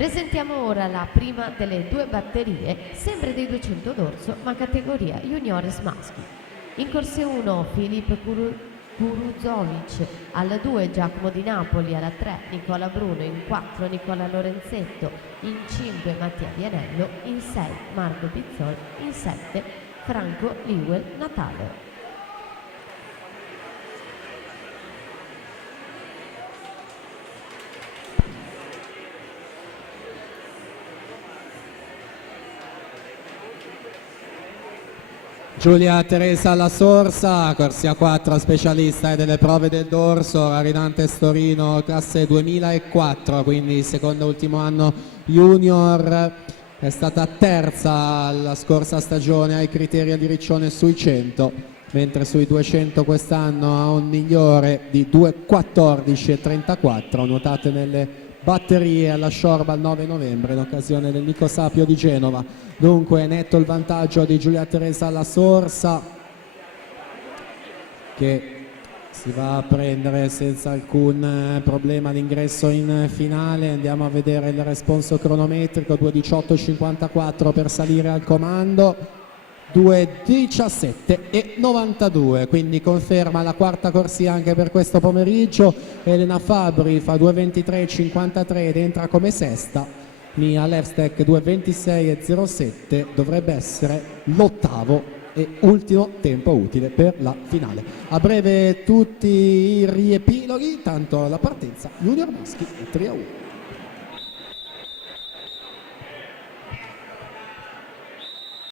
Presentiamo ora la prima delle due batterie, sempre dei 200 d'orso, ma categoria juniores maschi. In corse 1 Filippo Kuruzovic, alla 2 Giacomo Di Napoli, alla 3 Nicola Bruno, in 4 Nicola Lorenzetto, in 5 Mattia Vianello, in 6 Marco Pizzol, in 7 Franco Liuel Natale. Giulia Teresa La Sorsa, corsia 4, specialista delle prove del dorso, Rarinantes Torino, classe 2004, quindi secondo ultimo anno junior. È stata terza la scorsa stagione ai criteri di Riccione sui 100, mentre sui 200 quest'anno ha un migliore di 2.14,34, nuotate nelle batterie alla Sciorba il 9 novembre in occasione del Nico Sapio di Genova. Dunque netto il vantaggio di Giulia Teresa La Sorsa, che si va a prendere senza alcun problema l'ingresso in finale. Andiamo a vedere il responso cronometrico: 2:18,54 per salire al comando, 2:17,92, quindi conferma la quarta corsia anche per questo pomeriggio. Elena Fabri fa 2:23,53 ed entra come sesta. Mia Levstek 2:26,07, dovrebbe essere l'ottavo e ultimo tempo utile per la finale. A breve tutti i riepiloghi, tanto la partenza junior maschi 3-1.